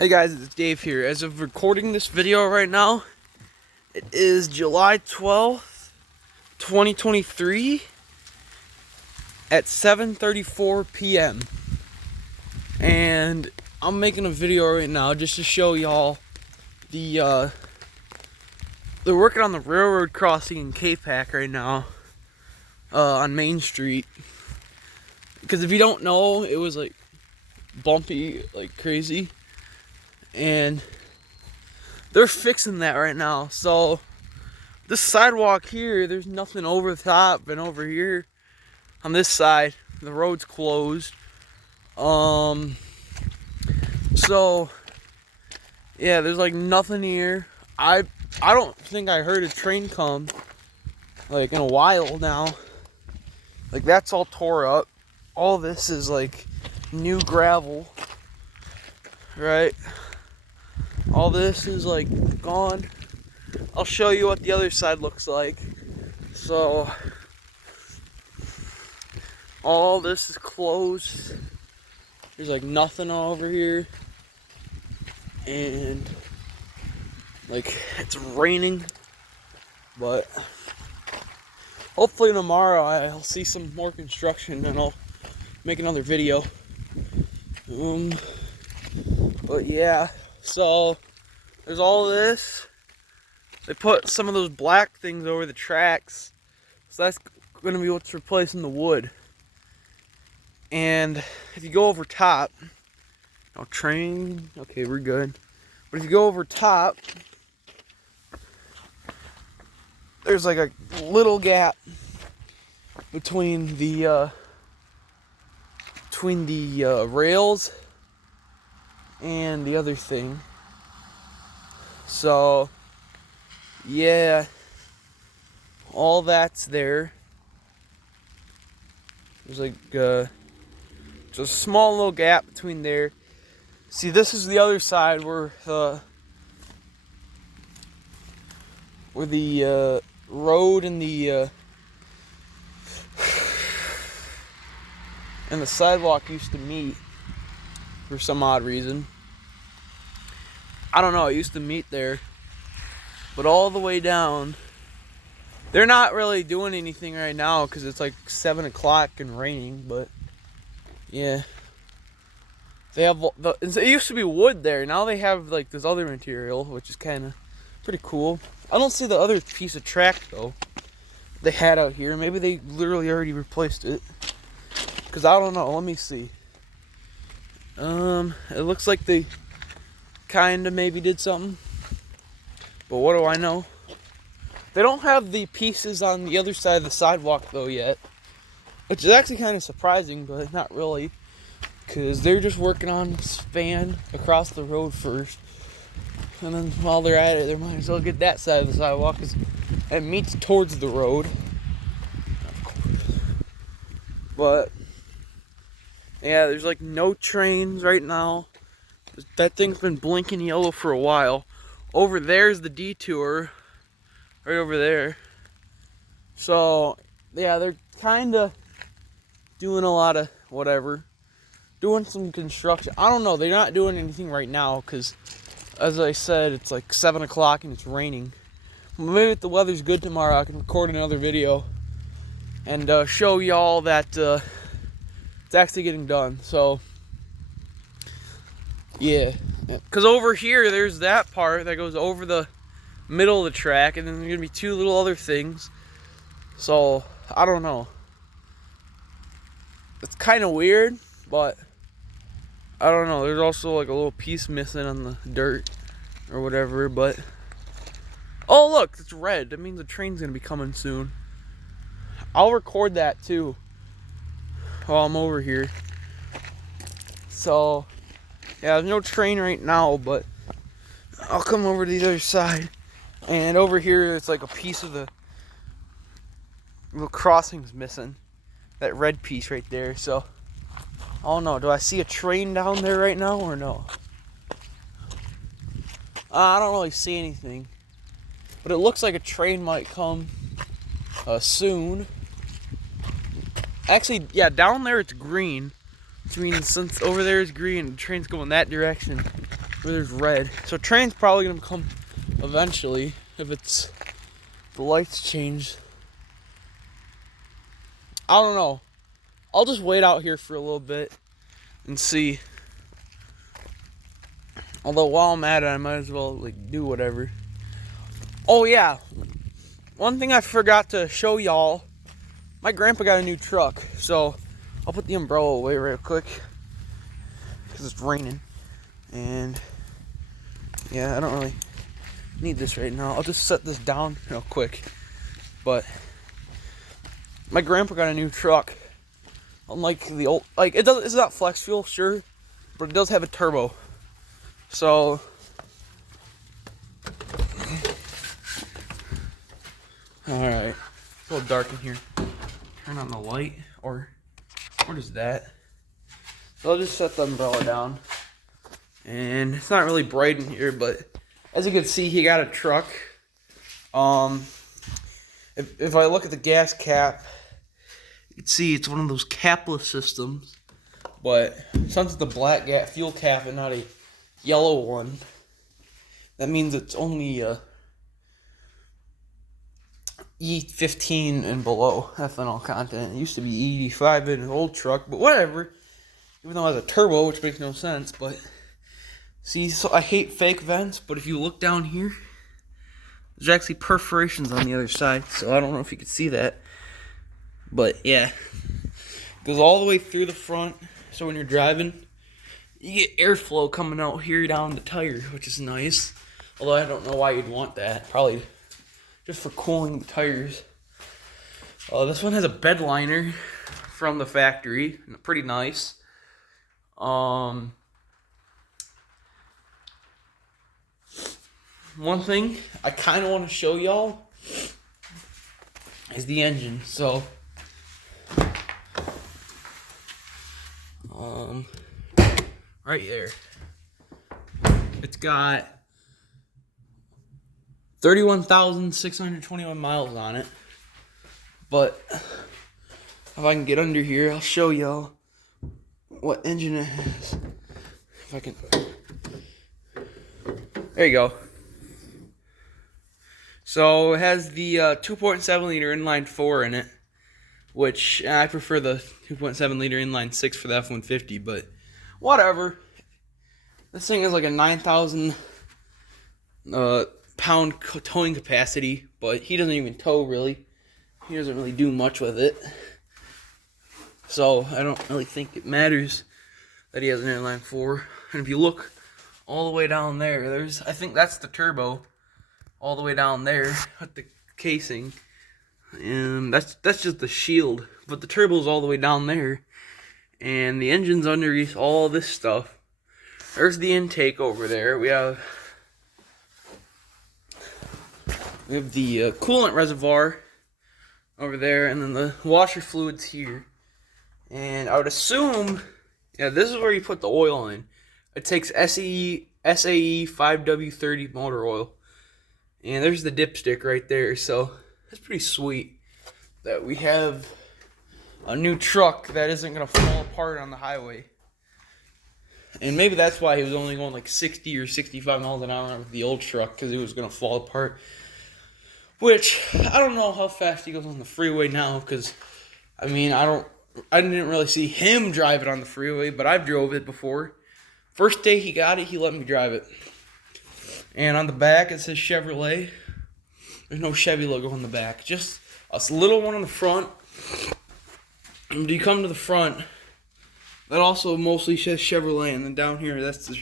Hey guys, it's Dave here. As of recording this video right now, it is July 12th, 2023 at 7:34 p.m. And I'm making a video right now just to show y'all they're working on the railroad crossing in K-Pac right now on Main Street. Because if you don't know, it was like bumpy like crazy. And they're fixing that right now. So this sidewalk here, there's nothing over the top, and over here on this side the road's closed. So yeah, there's like nothing here. I don't think I heard a train come like in a while now. Like that's all tore up. All this is like new gravel, right? All this is like gone. I'll show you what the other side looks like. So all this is closed. There's like nothing over here. And like it's raining. But hopefully tomorrow I'll see some more construction and I'll make another video. But yeah. So there's all this. They put some of those black things over the tracks, so that's going to be what's replacing the wood. And if you go over top, train, okay, we're good. But if you go over top, there's like a little gap between the rails and the other thing. So yeah, all that's there. There's like just a small little gap between there. See, this is the other side where the road and the sidewalk used to meet. For some odd reason. I don't know, it used to meet there. But all the way down, they're not really doing anything right now because it's like 7 o'clock and raining, but yeah. They have, it used to be wood there, now they have like this other material, which is kind of pretty cool. I don't see the other piece of track though they had out here. Maybe they literally already replaced it. Because I don't know, let me see. It looks like they kinda maybe did something, but what do I know? They don't have the pieces on the other side of the sidewalk though yet, which is actually kind of surprising, but not really, because they're just working on the span across the road first, and then while they're at it, they might as well get that side of the sidewalk because it meets towards the road, of course. But yeah, there's like no trains right now. That thing's been blinking yellow for a while. Over there's the detour. Right over there. So, yeah, they're kind of doing a lot of whatever. Doing some construction. I don't know. They're not doing anything right now because, as I said, it's like 7 o'clock and it's raining. Maybe if the weather's good tomorrow, I can record another video and show y'all that it's actually getting done. So yeah, because over here there's that part that goes over the middle of the track, and then there's gonna be two little other things. So I don't know, it's kind of weird, but I don't know. There's also like a little piece missing on the dirt or whatever. But oh look, it's red. That means the train's gonna be coming soon. I'll record that too while I'm over here. So yeah, there's no train right now, but I'll come over to the other side, and over here it's like a piece of the little crossing's missing, that red piece right there. So I don't know, do I see a train down there right now or no? I don't really see anything, but it looks like a train might come soon. Actually, yeah, down there it's green, which means since over there is green, the train's going that direction. where there's red. So train's probably gonna come eventually if the lights change. I don't know. I'll just wait out here for a little bit and see. Although while I'm at it, I might as well like do whatever. Oh yeah, one thing I forgot to show y'all. My grandpa got a new truck, so I'll put the umbrella away real quick because it's raining. And yeah, I don't really need this right now. I'll just set this down real quick. But my grandpa got a new truck. Unlike the old, like it's not flex fuel, sure, but it does have a turbo. So all right, it's a little dark in here. Turn on the light, or what is that? So I'll just set the umbrella down. And it's not really bright in here, but as you can see, he got a truck. If I look at the gas cap, you can see it's one of those capless systems. But since it's the black fuel cap and not a yellow one, that means it's only E15 and below ethanol content. It used to be E85 in an old truck, but whatever. Even though it has a turbo, which makes no sense, but see, so I hate fake vents, but if you look down here, there's actually perforations on the other side, so I don't know if you can see that. But yeah, it goes all the way through the front, so when you're driving, you get airflow coming out here down the tire, which is nice. Although I don't know why you'd want that. Probably just for cooling the tires. This one has a bed liner from the factory, pretty nice. One thing I kind of want to show y'all is the engine. So, right there, it's got 31,621 miles on it. But if I can get under here, I'll show y'all what engine it has. If I can. There you go. So it has the 2.7 liter inline 4 in it, which I prefer the 2.7 liter inline 6 for the F-150, but whatever. This thing is like a 9,000 pound towing capacity, but he doesn't even tow really. He doesn't really do much with it. So I don't really think it matters that he has an inline 4. And if you look all the way down there, I think that's the turbo. All the way down there with the casing, and that's just the shield, but the turbo's all the way down there, and the engine's underneath all this stuff. There's the intake over there. We have the coolant reservoir over there, and then the washer fluids here. And I would assume, yeah, this is where you put the oil in. It takes SAE 5W30 motor oil. And there's the dipstick right there, so that's pretty sweet that we have a new truck that isn't going to fall apart on the highway. And maybe that's why he was only going like 60 or 65 miles an hour with the old truck, because it was going to fall apart. Which, I don't know how fast he goes on the freeway now, because, I mean, I didn't really see him drive it on the freeway, but I've drove it before. First day he got it, he let me drive it. And on the back, it says Chevrolet. There's no Chevy logo on the back. Just a little one on the front. And when you come to the front, that also mostly says Chevrolet. And then down here, that's the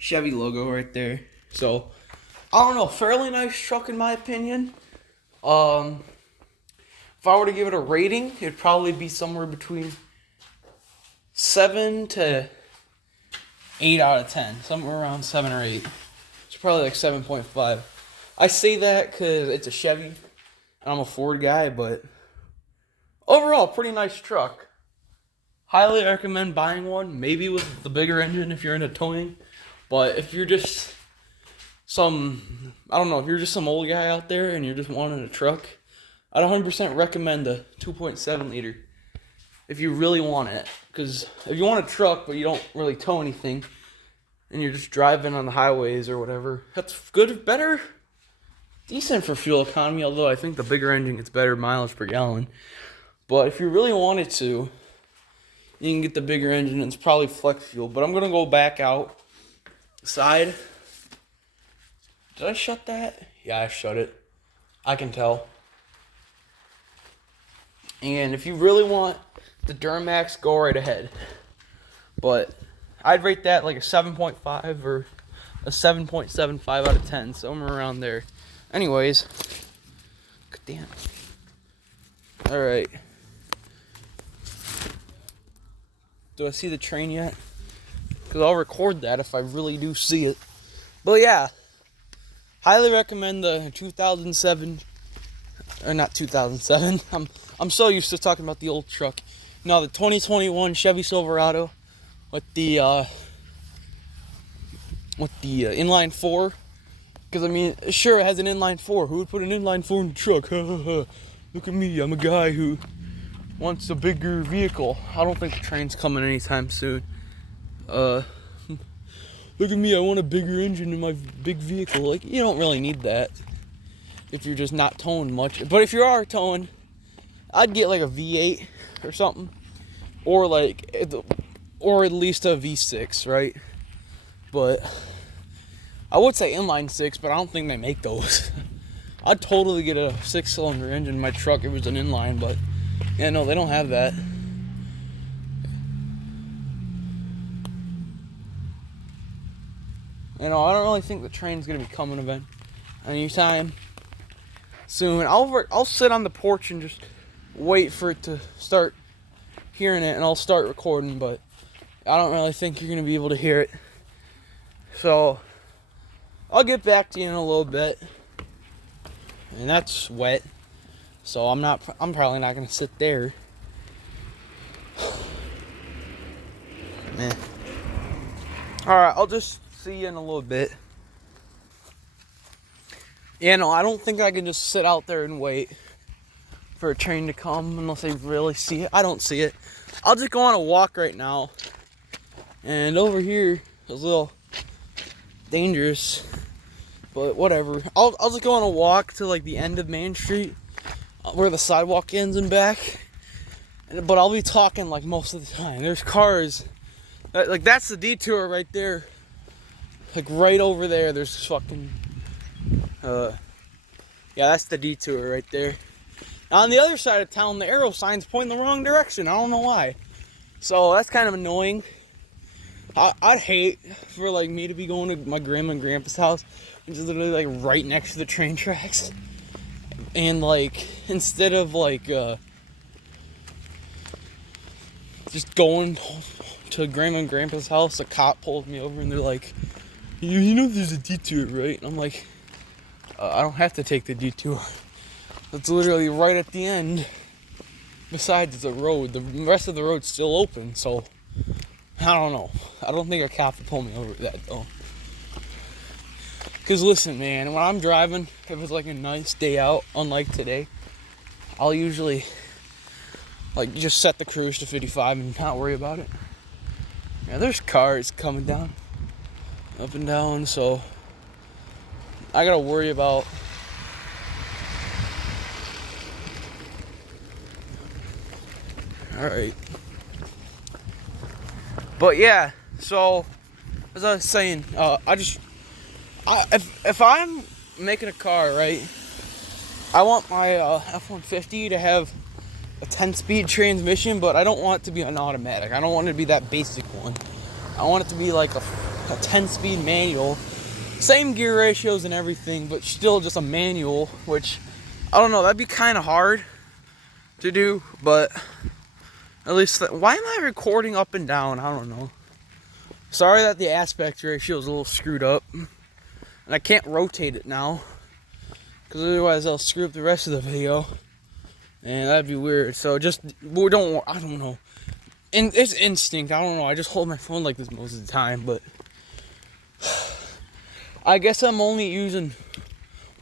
Chevy logo right there. So, I don't know. Fairly nice truck in my opinion. If I were to give it a rating, it'd probably be somewhere between 7 to 8 out of 10. Somewhere around 7 or 8. It's probably like 7.5. I say that because it's a Chevy, and I'm a Ford guy, but overall, pretty nice truck. Highly recommend buying one, maybe with the bigger engine if you're into towing. But if you're just some old guy out there and you're just wanting a truck, I'd 100% recommend the 2.7 liter if you really want it. Because if you want a truck but you don't really tow anything, and you're just driving on the highways or whatever, that's good, better, decent for fuel economy, although I think the bigger engine gets better mileage per gallon. But if you really wanted to, you can get the bigger engine, and it's probably flex fuel. But I'm going to go back outside. Did I shut that? Yeah, I shut it. I can tell. And if you really want the Duramax, go right ahead. But I'd rate that like a 7.5 or a 7.75 out of 10, somewhere around there. Anyways, good damn. All right. Do I see the train yet? Because I'll record that if I really do see it. But yeah, highly recommend the 2007. Or not 2007. I'm so used to talking about the old truck. No, the 2021 Chevy Silverado with the inline 4. Because I mean, sure, it has an inline 4. Who would put an inline 4 in the truck? Look at me, I'm a guy who wants a bigger vehicle. I don't think the train's coming anytime soon. Look at me, I want a bigger engine in my big vehicle. Like, you don't really need that if you're just not towing much. But if you are towing, I'd get like a V8 or something, or at least a V6, right? But I would say inline 6, but I don't think they make those. I'd totally get a 6-cylinder engine in my truck if it was an inline, but yeah, no, they don't have that. You know, I don't really think the train's gonna be coming anytime soon. I'll sit on the porch and just wait for it to start hearing it, and I'll start recording, but I don't really think you're gonna be able to hear it. So I'll get back to you in a little bit. And that's wet, so I'm probably not gonna sit there. Man. Alright, I'll just see you in a little bit. Yeah, no, I don't think I can just sit out there and wait for a train to come unless I really see it. I don't see it. I'll just go on a walk right now. And over here is a little dangerous, but whatever. I'll just go on a walk to like the end of Main Street where the sidewalk ends and back. But I'll be talking like most of the time. There's cars. Like that's the detour right there. Like right over there, there's fucking yeah, that's the detour right there. Now, on the other side of town, the arrow sign's pointing the wrong direction. I don't know why. So that's kind of annoying. I'd hate for like me to be going to my grandma and grandpa's house, which is literally like right next to the train tracks. And like instead of like just going to grandma and grandpa's house, a cop pulled me over and they're like, you know there's a detour, right? And I'm like, I don't have to take the detour. It's literally right at the end. Besides, it's a road. The rest of the road's still open, so I don't know. I don't think a cop would pull me over that, though. Because listen, man, when I'm driving, if it's like a nice day out, unlike today, I'll usually like just set the cruise to 55 and not worry about it. Yeah, there's cars coming down, up and down, so I gotta worry about alright. But yeah, so as I was saying, if I'm making a car, right, I want my F-150 to have a 10-speed transmission, but I don't want it to be an automatic. I don't want it to be that basic one. I want it to be like a 10-speed manual. Same gear ratios and everything, but still just a manual, which, I don't know, that'd be kind of hard to do, but at least, why am I recording up and down? I don't know. Sorry that the aspect ratio is a little screwed up, and I can't rotate it now, because otherwise I'll screw up the rest of the video, and that'd be weird. So I don't know. And it's instinct, I don't know, I just hold my phone like this most of the time, but I guess I'm only using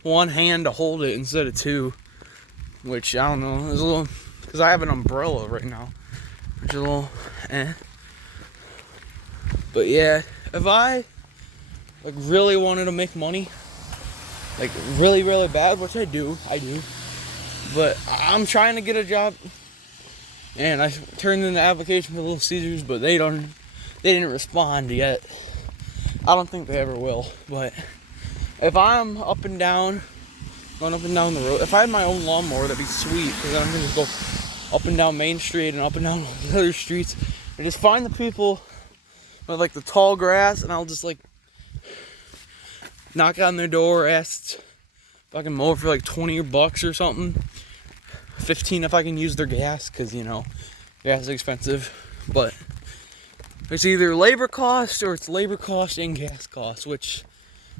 one hand to hold it instead of two, which I don't know, is a little, because I have an umbrella right now, which is a little But yeah, if I like really wanted to make money, like really, really bad, which I do, but I'm trying to get a job, and I turned in the application for Little Caesars, but they didn't respond yet. I don't think they ever will, but if I'm going up and down the road, if I had my own lawnmower, that'd be sweet, because then I can just go up and down Main Street and up and down the other streets, and just find the people with like the tall grass, and I'll just like knock on their door, ask if I can mow for like $20 or something. 15 if I can use their gas, because you know gas is expensive. But it's either labor cost or it's labor cost and gas cost, which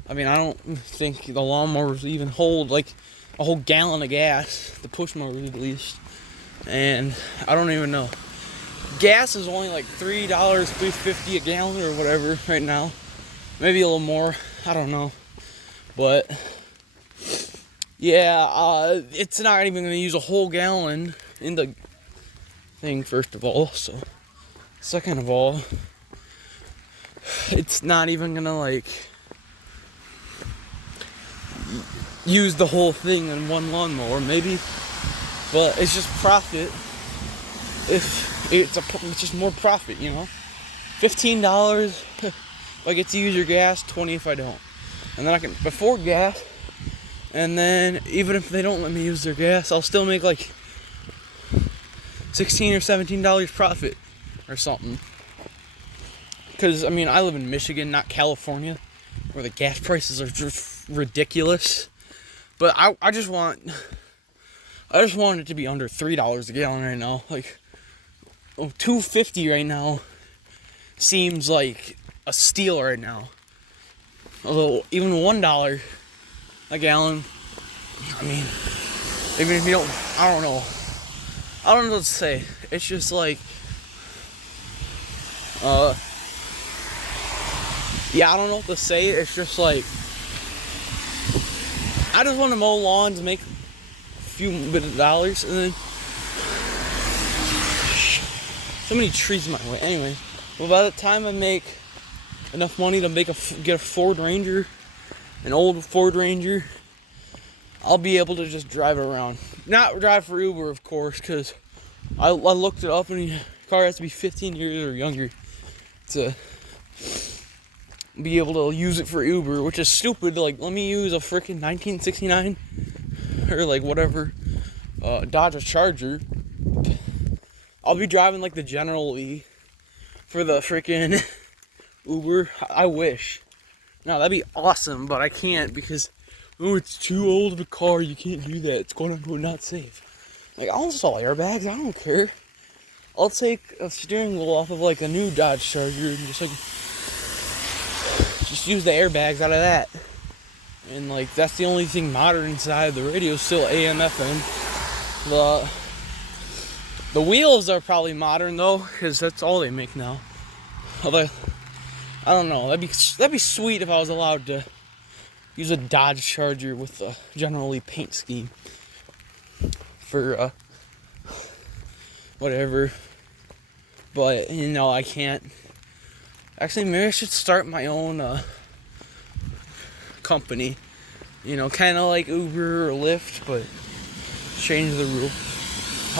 I mean I don't think the lawnmowers even hold like a whole gallon of gas, the push mowers at least, and I don't even know. Gas is only like $3, $3.50 a gallon or whatever right now, maybe a little more, I don't know. But yeah, it's not even going to use a whole gallon in the thing, first of all. So, second of all, it's not even going to, like, use the whole thing in one lawnmower, maybe. But it's just profit. It's just more profit, you know? $15 if I get to use your gas, $20 if I don't. And then I can afford gas. And then even if they don't let me use their gas, I'll still make like $16 or $17 profit or something. Because I mean, I live in Michigan, not California, where the gas prices are just ridiculous. But I just want it to be under $3 a gallon right now. Like, $2.50 right now seems like a steal right now. Although even $1 a gallon, I mean, even if you don't, I don't know what to say. It's just like, yeah, I don't know what to say. It's just like, I just want to mow lawns, make a few bit of dollars, and then so many trees in my way. Anyway, well, by the time I make enough money to get a Ford Ranger, an old Ford Ranger, I'll be able to just drive around. Not drive for Uber, of course, because I looked it up, and the car has to be 15 years or younger to be able to use it for Uber, which is stupid. Like, let me use a freaking 1969 or like whatever Dodge Charger. I'll be driving like the General Lee for the freaking Uber. I wish. No, that'd be awesome, but I can't because it's too old of a car. You can't do that. It's going to not safe. Like, I'll install airbags. I don't care. I'll take a steering wheel off of like a new Dodge Charger and just use the airbags out of that. And like, that's the only thing modern inside. The radio's still AM FM. The wheels are probably modern though, because that's all they make now. Although, I don't know. That'd be sweet if I was allowed to use a Dodge Charger with a General Lee paint scheme for whatever. But you know, I can't. Actually, maybe I should start my own company. You know, kind of like Uber or Lyft, but change the rule.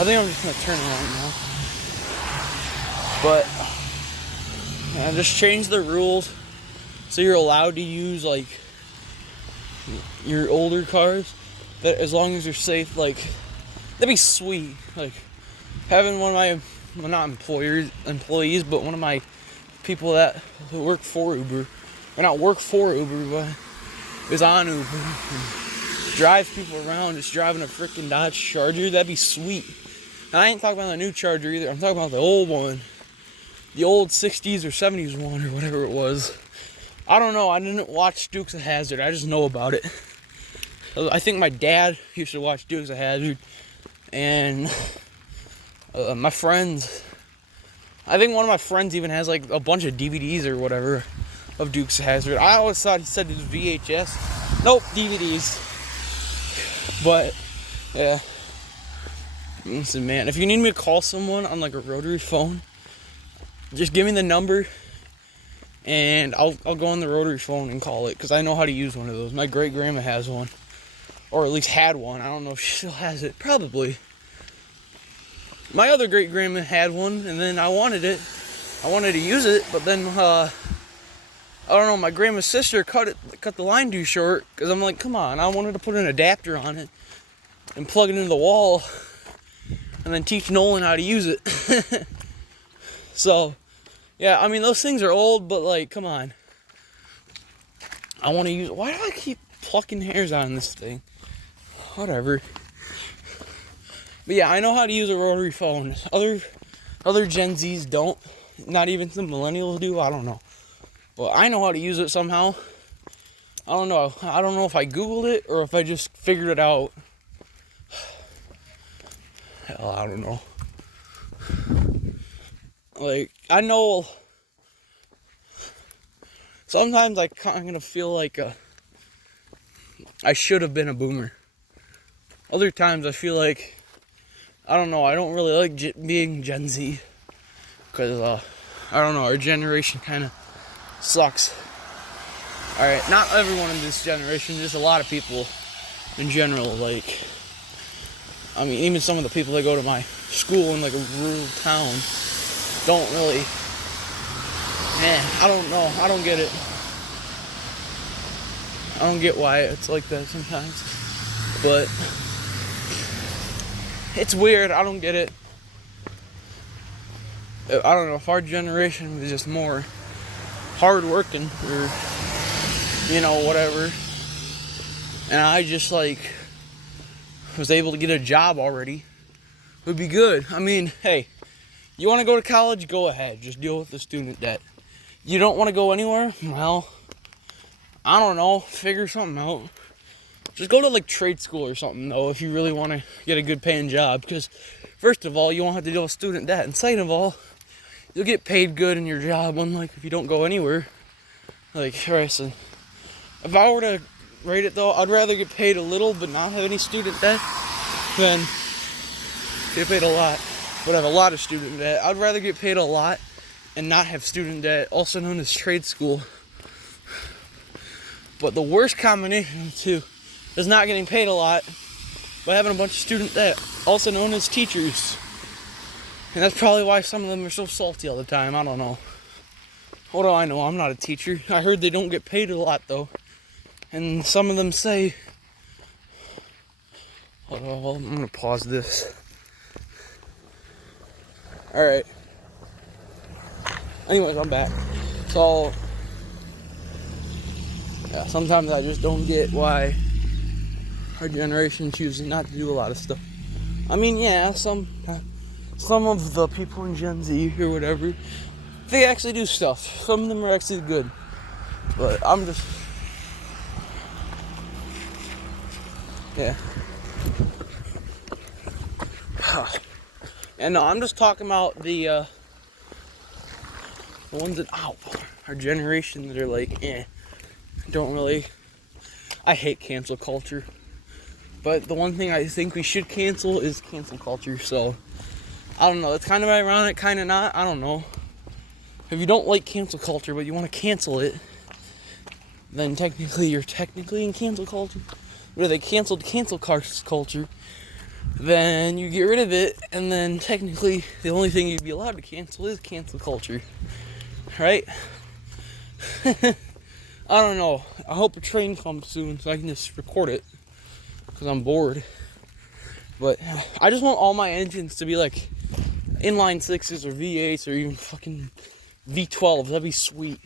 I think I'm just gonna turn around now. But just change the rules so you're allowed to use like your older cars, that as long as you're safe. Like, that'd be sweet. Like having one of my, well, not employees, but one of my people who work for Uber, or not work for Uber, but is on Uber and drives people around just driving a freaking Dodge Charger. That'd be sweet. And I ain't talking about the new Charger either. I'm talking about the old one. The old 60s or 70s one or whatever it was. I don't know. I didn't watch Dukes of Hazzard. I just know about it. I think my dad used to watch Dukes of Hazzard. And my friends, I think one of my friends even has like a bunch of DVDs or whatever of Dukes of Hazzard. I always thought he said it was VHS. Nope, DVDs. But, yeah. Listen, man, if you need me to call someone on like a rotary phone, just give me the number and I'll go on the rotary phone and call it, because I know how to use one of those. My great grandma has one, or at least had one. I don't know if she still has it. Probably. My other great grandma had one, and then I wanted to use it, but then I don't know. My grandma's sister cut the line too short, because I'm like, come on, I wanted to put an adapter on it and plug it into the wall, and then teach Nolan how to use it. So, yeah, I mean, those things are old, but like, come on. I want to use. Why do I keep plucking hairs on this thing? Whatever. But yeah, I know how to use a rotary phone. Other Gen Zs don't. Not even some millennials do. I don't know. But I know how to use it somehow. I don't know. I don't know if I Googled it or if I just figured it out. Hell, I don't know. Like, I know sometimes I kind of feel like I should have been a boomer. Other times I feel like, I don't know, I don't really like being Gen Z. Because, I don't know, our generation kind of sucks. Alright, not everyone in this generation, just a lot of people in general. Like, I mean, even some of the people that go to my school in like a rural town don't really, I don't know, I don't get it. I don't get why it's like that sometimes, but it's weird. I don't get it. I don't know if our generation was just more hardworking or, you know, whatever, and I just like was able to get a job already, would be good. I mean, hey, you want to go to college? Go ahead. Just deal with the student debt. You don't want to go anywhere? Well, I don't know. Figure something out. Just go to like trade school or something, though, if you really want to get a good paying job. Because, first of all, you won't have to deal with student debt. And second of all, you'll get paid good in your job, unlike if you don't go anywhere. Like, listen, if I were to rate it, though, I'd rather get paid a little but not have any student debt than get paid a lot but have a lot of student debt. I'd rather get paid a lot and not have student debt, also known as trade school. But the worst combination of the two is not getting paid a lot but having a bunch of student debt, also known as teachers. And that's probably why some of them are so salty all the time. I don't know. What do I know? I'm not a teacher. I heard they don't get paid a lot, though. And some of them say... Hold on, well, I'm going to pause this. Alright. Anyways, I'm back. So... yeah, sometimes I just don't get why our generation chooses not to do a lot of stuff. I mean, yeah, some of the people in Gen Z or whatever, they actually do stuff. Some of them are actually good. But I'm just... yeah. And no, I'm just talking about the ones that, our generation that are like, don't really... I hate cancel culture. But the one thing I think we should cancel is cancel culture, so... I don't know, it's kind of ironic, kind of not, I don't know. If you don't like cancel culture, but you want to cancel it, then technically you're technically in cancel culture. But if they canceled cancel culture, then you get rid of it, and then technically the only thing you'd be allowed to cancel is cancel culture. Right? I don't know. I hope a train comes soon so I can just record it, because I'm bored. But I just want all my engines to be like inline 6s or V8s or even fucking V12s. That'd be sweet.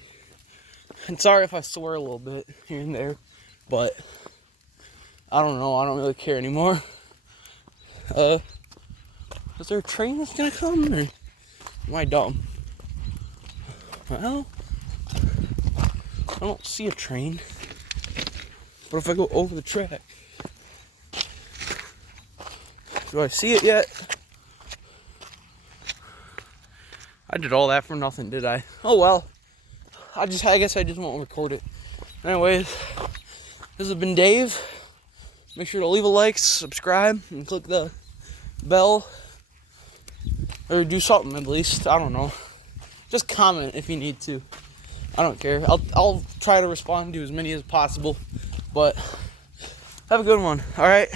And sorry if I swear a little bit here and there, but I don't know. I don't really care anymore. Is there a train that's gonna come, or am I dumb? Well, I don't see a train. What if I go over the track? Do I see it yet? I did all that for nothing, did I? Oh well. I guess I just won't record it. Anyways, this has been Dave. Make sure to leave a like, subscribe, and click the bell. Or do something at least. I don't know. Just comment if you need to. I don't care. I'll try to respond to as many as possible. But have a good one. All right.